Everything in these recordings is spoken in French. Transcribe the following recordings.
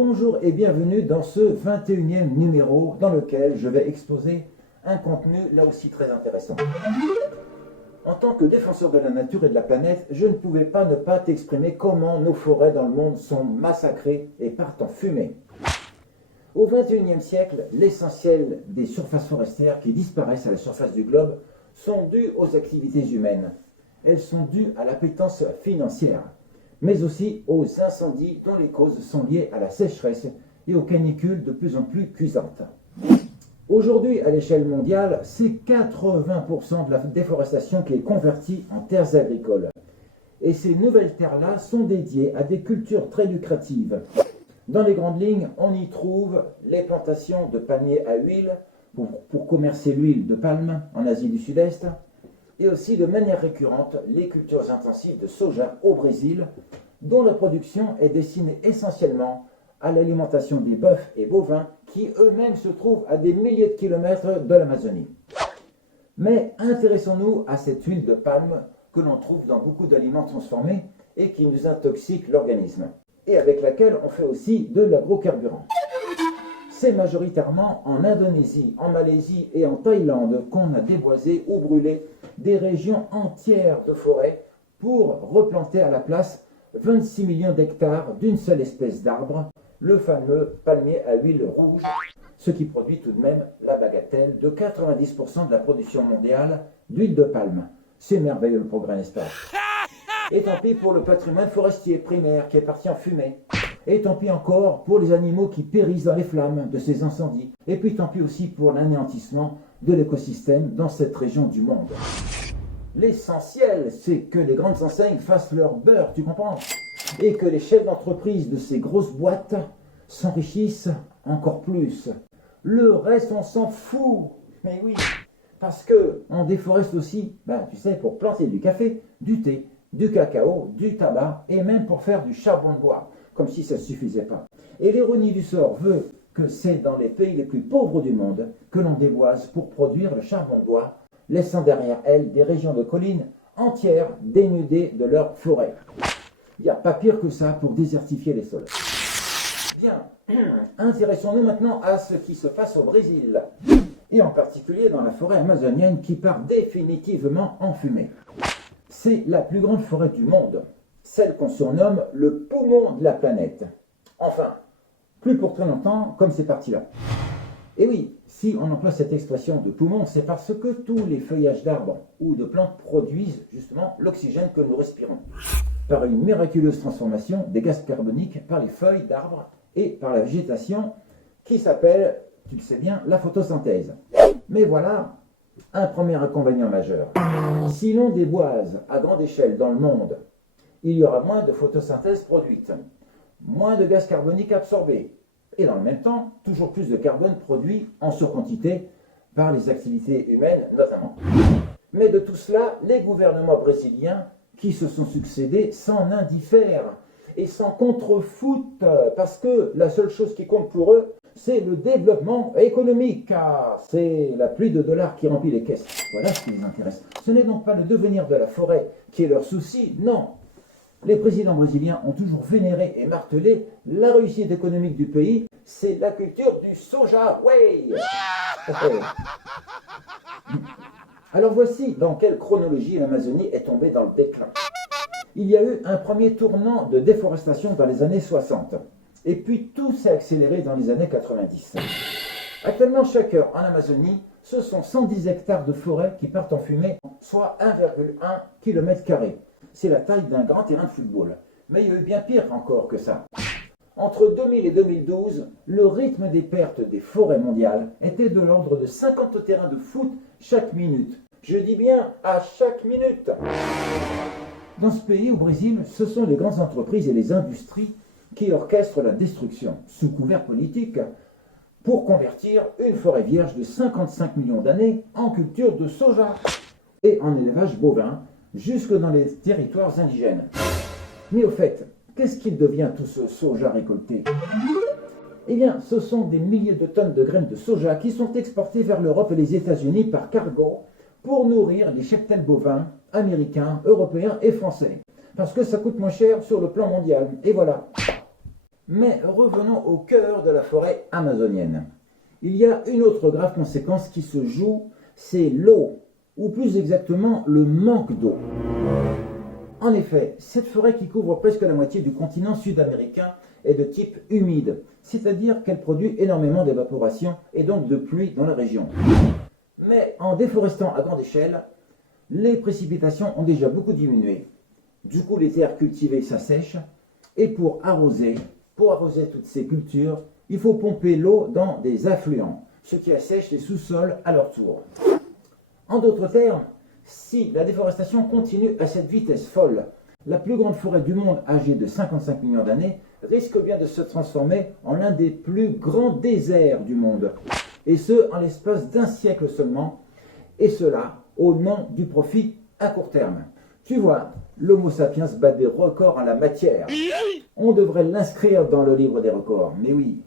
Bonjour et bienvenue dans ce 21e numéro dans lequel je vais exposer un contenu là aussi très intéressant. En tant que défenseur de la nature et de la planète, je ne pouvais pas ne pas t'exprimer comment nos forêts dans le monde sont massacrées et partent en fumée. Au 21e siècle, l'essentiel des surfaces forestières qui disparaissent à la surface du globe sont dues aux activités humaines. Elles sont dues à l'appétence financière, mais aussi aux incendies dont les causes sont liées à la sécheresse et aux canicules de plus en plus cuisantes. Aujourd'hui, à l'échelle mondiale, c'est 80% de la déforestation qui est convertie en terres agricoles. Et ces nouvelles terres-là sont dédiées à des cultures très lucratives. Dans les grandes lignes, on y trouve les plantations de palmiers à huile pour commercer l'huile de palme en Asie du Sud-Est, et aussi de manière récurrente les cultures intensives de soja au Brésil, dont la production est destinée essentiellement à l'alimentation des bœufs et bovins qui eux-mêmes se trouvent à des milliers de kilomètres de l'Amazonie. Mais intéressons-nous à cette huile de palme que l'on trouve dans beaucoup d'aliments transformés et qui nous intoxique l'organisme, et avec laquelle on fait aussi de l'agrocarburant. C'est majoritairement en Indonésie, en Malaisie et en Thaïlande qu'on a déboisé ou brûlé des régions entières de forêt pour replanter à la place 26 millions d'hectares d'une seule espèce d'arbre, le fameux palmier à huile rouge, ce qui produit tout de même la bagatelle de 90% de la production mondiale d'huile de palme. C'est merveilleux le progrès, n'est-ce pas? Et tant pis pour le patrimoine forestier primaire qui est parti en fumée. Et tant pis encore pour les animaux qui périssent dans les flammes de ces incendies. Et puis tant pis aussi pour l'anéantissement de l'écosystème dans cette région du monde. L'essentiel, c'est que les grandes enseignes fassent leur beurre, tu comprends? Et que les chefs d'entreprise de ces grosses boîtes s'enrichissent encore plus. Le reste, on s'en fout. Mais oui, parce que on déforeste aussi, tu sais, pour planter du café, du thé, du cacao, du tabac et même pour faire du charbon de bois, comme si ça ne suffisait pas. Et l'ironie du sort veut que c'est dans les pays les plus pauvres du monde que l'on déboise pour produire le charbon de bois, laissant derrière elles des régions de collines entières dénudées de leurs forêts. Il n'y a pas pire que ça pour désertifier les sols. Bien, intéressons-nous maintenant à ce qui se passe au Brésil, et en particulier dans la forêt amazonienne qui part définitivement en fumée. C'est la plus grande forêt du monde, celle qu'on surnomme le poumon de la planète. Enfin, plus pour très longtemps, comme c'est parti là. Et oui, si on emploie cette expression de poumon, c'est parce que tous les feuillages d'arbres ou de plantes produisent justement l'oxygène que nous respirons, par une miraculeuse transformation des gaz carboniques par les feuilles d'arbres et par la végétation qui s'appelle, tu le sais bien, la photosynthèse. Mais voilà un premier inconvénient majeur. Si l'on déboise à grande échelle dans le monde, il y aura moins de photosynthèse produite, moins de gaz carbonique absorbé, et dans le même temps, toujours plus de carbone produit en surquantité par les activités humaines notamment. Mais de tout cela, les gouvernements brésiliens qui se sont succédés s'en indiffèrent et s'en contrefoutent parce que la seule chose qui compte pour eux, c'est le développement économique, car c'est la pluie de dollars qui remplit les caisses. Voilà ce qui les intéresse. Ce n'est donc pas le devenir de la forêt qui est leur souci, non. Les présidents brésiliens ont toujours vénéré et martelé la réussite économique du pays, c'est la culture du soja, ouais. Alors voici dans quelle chronologie l'Amazonie est tombée dans le déclin. Il y a eu un premier tournant de déforestation dans les années 60. Et puis tout s'est accéléré dans les années 90. Actuellement, chaque heure en Amazonie, ce sont 110 hectares de forêt qui partent en fumée, soit 1,1 km². C'est la taille d'un grand terrain de football. Mais il y a eu bien pire encore que ça. Entre 2000 et 2012, le rythme des pertes des forêts mondiales était de l'ordre de 50 terrains de foot chaque minute. Je dis bien à chaque minute. Dans ce pays, au Brésil, ce sont les grandes entreprises et les industries qui orchestrent la destruction, sous couvert politique, pour convertir une forêt vierge de 55 millions d'années en culture de soja et en élevage bovin, jusque dans les territoires indigènes. Mais au fait, qu'est-ce qu'il devient tout ce soja récolté? Eh bien, ce sont des milliers de tonnes de graines de soja qui sont exportées vers l'Europe et les États-Unis par cargo pour nourrir les cheptels bovins américains, européens et français. Parce que ça coûte moins cher sur le plan mondial. Et voilà. Mais revenons au cœur de la forêt amazonienne. Il y a une autre grave conséquence qui se joue, c'est l'eau, ou plus exactement le manque d'eau. En effet, cette forêt qui couvre presque la moitié du continent sud-américain est de type humide, c'est-à-dire qu'elle produit énormément d'évaporation et donc de pluie dans la région. Mais en déforestant à grande échelle, les précipitations ont déjà beaucoup diminué. Du coup, les terres cultivées s'assèchent et pour arroser toutes ces cultures, il faut pomper l'eau dans des affluents, ce qui assèche les sous-sols à leur tour. En d'autres termes, si la déforestation continue à cette vitesse folle, la plus grande forêt du monde âgée de 55 millions d'années risque bien de se transformer en l'un des plus grands déserts du monde. Et ce, en l'espace d'un siècle seulement, et cela au nom du profit à court terme. Tu vois, l'Homo sapiens bat des records en la matière. On devrait l'inscrire dans le livre des records, mais oui.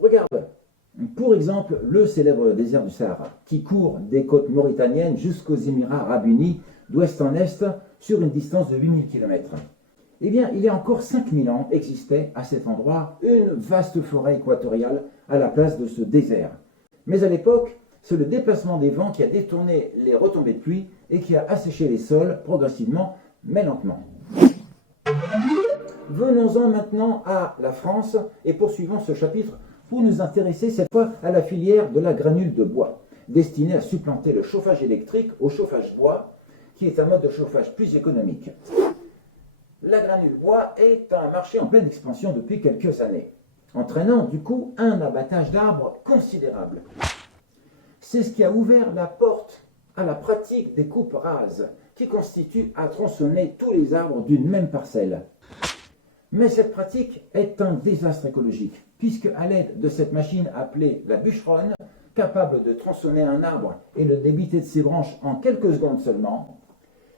Regarde, pour exemple, le célèbre désert du Sahara, qui court des côtes mauritaniennes jusqu'aux Émirats arabes unis, d'ouest en est, sur une distance de 8000 km. Eh bien, il y a encore 5000 ans, existait à cet endroit une vaste forêt équatoriale à la place de ce désert. Mais à l'époque, c'est le déplacement des vents qui a détourné les retombées de pluie et qui a asséché les sols progressivement, mais lentement. Venons-en maintenant à la France et poursuivons ce chapitre pour nous intéresser cette fois à la filière de la granule de bois, destinée à supplanter le chauffage électrique au chauffage bois, qui est un mode de chauffage plus économique. La granule bois est un marché en pleine expansion depuis quelques années, entraînant du coup un abattage d'arbres considérable. C'est ce qui a ouvert la porte à la pratique des coupes rases, qui constituent à tronçonner tous les arbres d'une même parcelle. Mais cette pratique est un désastre écologique, puisque à l'aide de cette machine appelée la bûcheronne, capable de tronçonner un arbre et le débiter de ses branches en quelques secondes seulement,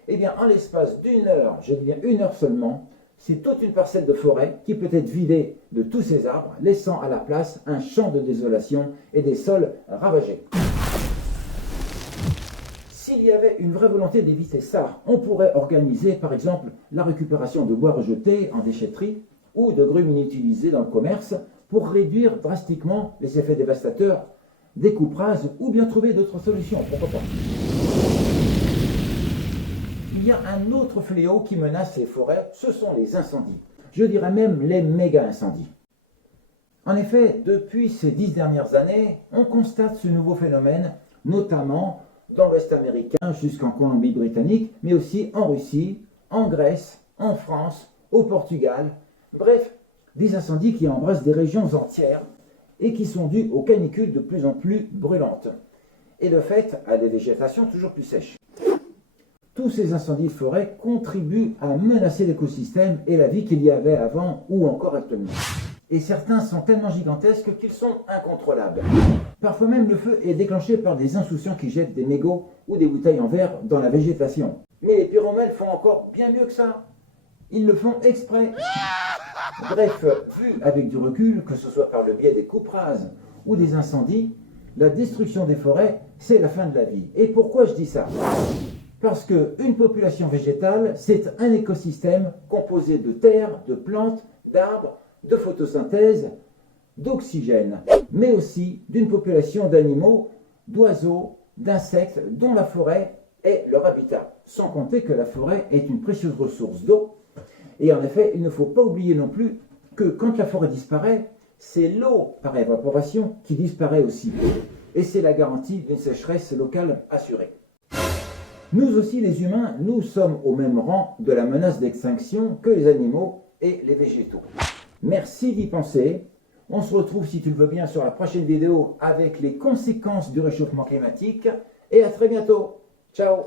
eh bien en l'espace d'une heure, je dis bien une heure seulement, c'est toute une parcelle de forêt qui peut être vidée de tous ces arbres, laissant à la place un champ de désolation et des sols ravagés. S'il y avait une vraie volonté d'éviter ça, on pourrait organiser par exemple la récupération de bois rejetés en déchetterie ou de grumes inutilisées dans le commerce pour réduire drastiquement les effets dévastateurs des coupes rases ou bien trouver d'autres solutions, pourquoi pas. Il y a un autre fléau qui menace les forêts, ce sont les incendies. Je dirais même les méga-incendies. En effet, depuis ces 10 dernières années, on constate ce nouveau phénomène, notamment dans l'Ouest américain jusqu'en Colombie-Britannique, mais aussi en Russie, en Grèce, en France, au Portugal. Bref, des incendies qui embrassent des régions entières et qui sont dus aux canicules de plus en plus brûlantes. Et de fait, à des végétations toujours plus sèches. Tous ces incendies de forêt contribuent à menacer l'écosystème et la vie qu'il y avait avant ou encore actuellement. Et certains sont tellement gigantesques qu'ils sont incontrôlables. Parfois même le feu est déclenché par des insouciants qui jettent des mégots ou des bouteilles en verre dans la végétation. Mais les pyromènes font encore bien mieux que ça. Ils le font exprès. Bref, vu avec du recul, que ce soit par le biais des coupes rases ou des incendies, la destruction des forêts, c'est la fin de la vie. Et pourquoi je dis ça ? Parce qu'une population végétale, c'est un écosystème composé de terre, de plantes, d'arbres, de photosynthèse, d'oxygène, mais aussi d'une population d'animaux, d'oiseaux, d'insectes, dont la forêt est leur habitat. Sans compter que la forêt est une précieuse ressource d'eau. Et en effet, il ne faut pas oublier non plus que quand la forêt disparaît, c'est l'eau par évaporation qui disparaît aussi. Et c'est la garantie d'une sécheresse locale assurée. Nous aussi, les humains, nous sommes au même rang de la menace d'extinction que les animaux et les végétaux. Merci d'y penser. On se retrouve, si tu le veux bien, sur la prochaine vidéo avec les conséquences du réchauffement climatique. Et à très bientôt. Ciao.